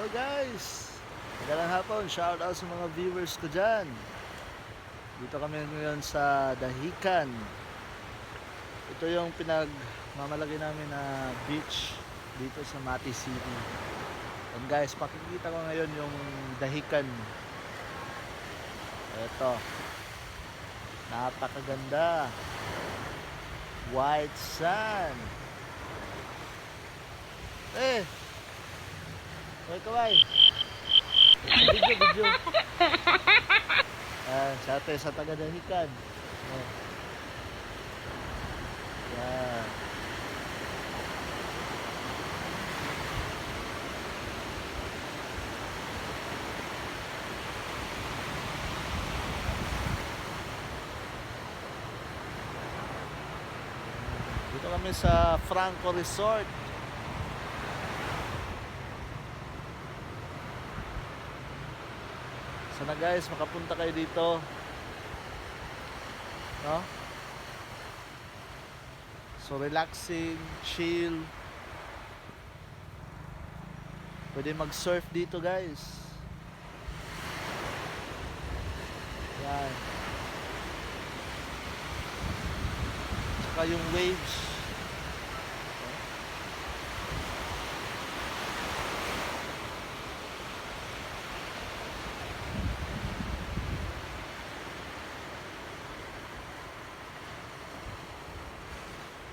Hello guys! Magandang hapon, shout out sa mga viewers ko dyan. Dito kami ngayon sa Dahican. Ito yung pinagmamalagay namin na beach dito sa Mati City. And guys, pakikita ko ngayon yung Dahican. Ito, napakaganda. White sand. Hoy kaway. Video. Sa atin sa taga Dahican. Yan. Dito kami sa Franco Resort. Sana guys, makapunta kayo dito. No? So relaxing, chill. Pwede mag-surf dito guys. Yan. Tsaka yung waves.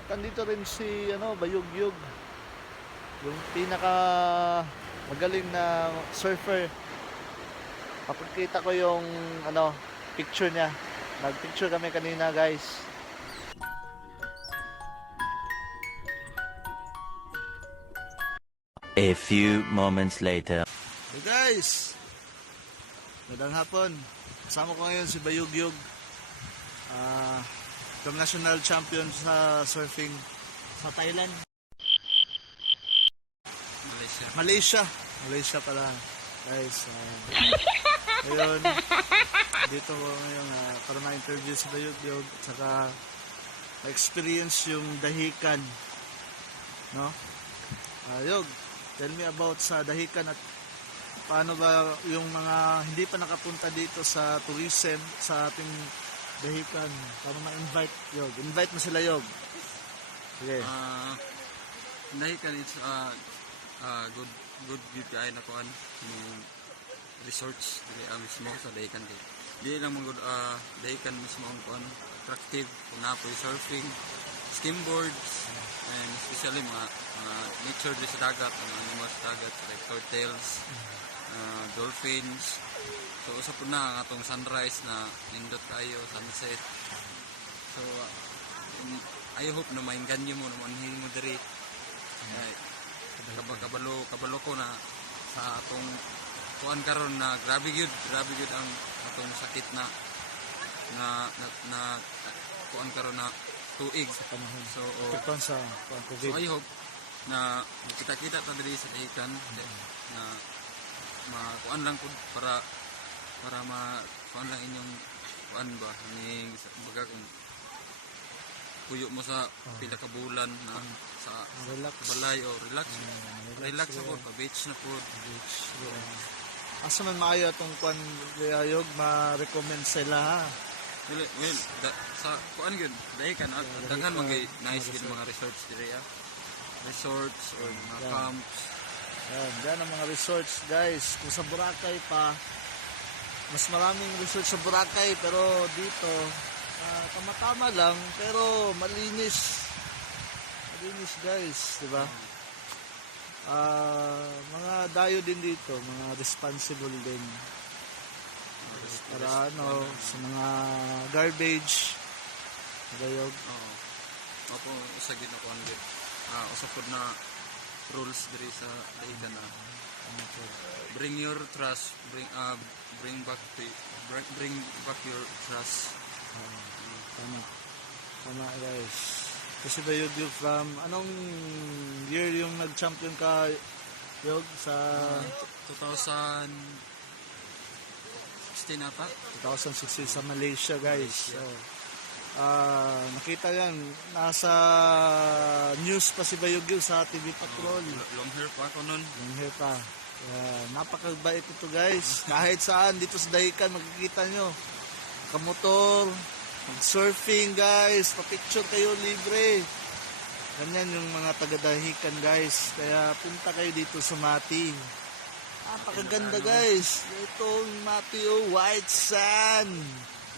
Nandito rin si Bayugyug, yung pinaka magaling na surfer. Papakita ko yung picture niya. Nag-picture kami kanina guys. A few moments later. Hey guys, magandang hapon. Kasama ko ngayon si Bayugyug, international champion sa surfing sa Thailand. Malaysia pala guys. Ngayon dito ko ngayon para ma-interview si Bayugyug at saka ma-experience yung Dahican, no? Yug, tell me about sa Dahican at paano ba yung mga hindi pa nakapunta dito sa tourism sa ating Dahican, para ma-invite Yog. Invite mo sila Yog. Sige. Dahican it's good beauty ay na kuan yung resorts dili mismo sa Dahican kay. Di lang mo Dahican mismo ang kuan attractive kung napoy surfing, skimboards, and especially mga nature dili sa dagat, mga animals sa dagat like turtles, dolphins. So usa po na ang atong sunrise na nindot kayo, sunset. So I hope na mainganyo mo naman mo diri. Kabalo ko na sa atong kuan karon na grabe gyud ang atong sakit na kuan karon na tuig Sa panahon. So sa COVID. I hope na kita-kita ta diri sa Dahican na makuan lang pud para kuan lang inyong kuan ba ning baga kung puyo mo sa pila ka bulan na sa Relax. balay o relax ako pa beach na pud Asa man maayo atong kuan Yog, ma-recommend sila ha. well sa kuan gyud Dahican at daghan man gyud nice gyud mga resorts diri resorts or mga camps. Yan ang mga resorts guys. Kung sa Boracay pa, mas maraming resort sa Boracay, pero dito tama-tama lang pero malinis guys, di ba? Mga dayo din dito, mga responsible din para sa mga garbage Dayog. Ako sa ginakuan gyud usapod na rules diri sa Dahican na bring your trash, bring back your trash. Tama guys. Kasi Bayugyug, from anong year yung nag-champion ka Yog sa 2016 ata 2016 sa Malaysia guys. So, nakita yan, nasa news pa si Bayugyug sa TV Patrol. long hair pa ako nun. Long hair pa. Napakabait ito guys. Kahit saan, dito sa Dahican, makikita nyo. Kamotor, mag-surfing guys, pa-picture kayo libre. Ganyan yung mga taga-Dahican guys. Kaya punta kayo dito sa Mati. Napakaganda guys. Ito yung Mati, oh, white sand.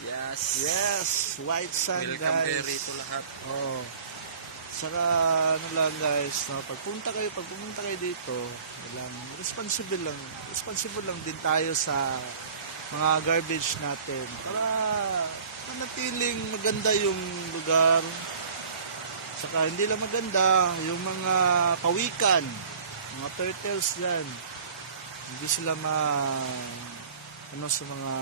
Yes. Yes, white sand Welcome guys. kayo rito lahat. Oh. Saka ano lang guys, no, pag pumunta kayo dito, lang responsible lang din tayo sa mga garbage natin para manatiling maganda yung lugar. Saka hindi lang maganda yung mga pawikan, mga turtles diyan. Hindi sila sa mga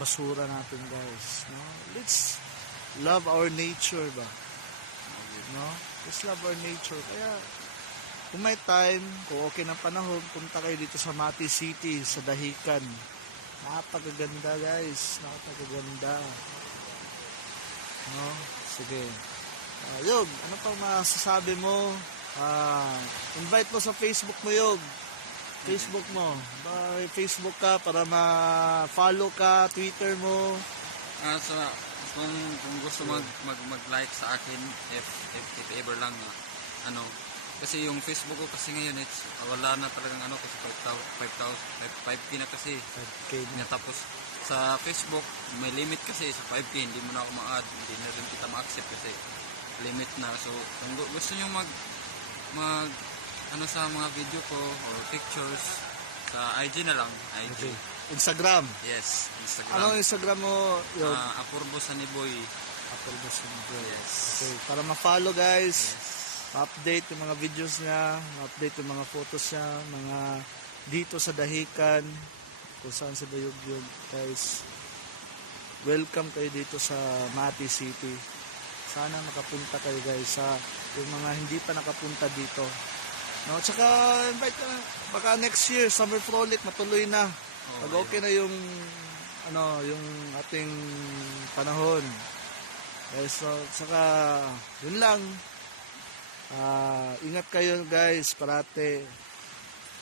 basura natin guys, no? Let's love our nature ba, no? Let's love our nature. Kaya kung may time, kung okay ng panahon, punta kayo dito sa Mati City, sa Dahican. Napakaganda guys, napakaganda, no? Sige, Yog, ano pang masasabi mo? Invite mo sa Facebook mo, Yog. Facebook mo. Facebook ka para ma-follow ka, Twitter mo. Kung gusto mag-like sa akin, if ever lang, kasi yung Facebook ko kasi ngayon, wala na talagang kasi 5K na kasi. 5K na. Tapos sa Facebook, may limit kasi sa 5K, hindi mo na ako ma-add, hindi na rin kita ma-accept kasi limit na. So, kung gusto nyo sa mga video ko or pictures, sa IG na lang, IG. Okay. Instagram. Yes, Instagram. Ano Instagram mo, Yog? Apurbo Saniboy. Apple Bus. Yes. Okay, para ma-follow guys. Yes. Ma-update yung mga videos niya, ma-update yung mga photos niya, mga dito sa Dahican, kung saan sa Dayugyug guys. Welcome kayo dito sa Mati City. Sana makapunta kayo guys sa yung mga hindi pa nakapunta dito. No, tsaka invite ka, baka next year Summer Frolic matuloy na. Pag okay na yung yung ating panahon. Guys, so saka yun lang. Ingat kayo guys parate.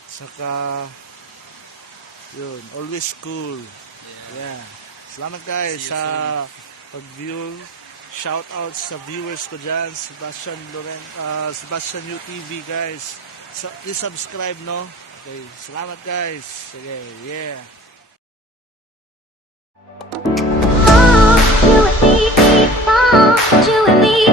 Saka yun, always cool. Yeah. Salamat guys See you sa pag-view. Shout out sa viewers ko dyan, Sebastian UTV guys. Please subscribe, no? Okay, salamat guys. Sige, yeah. You and me, you and me,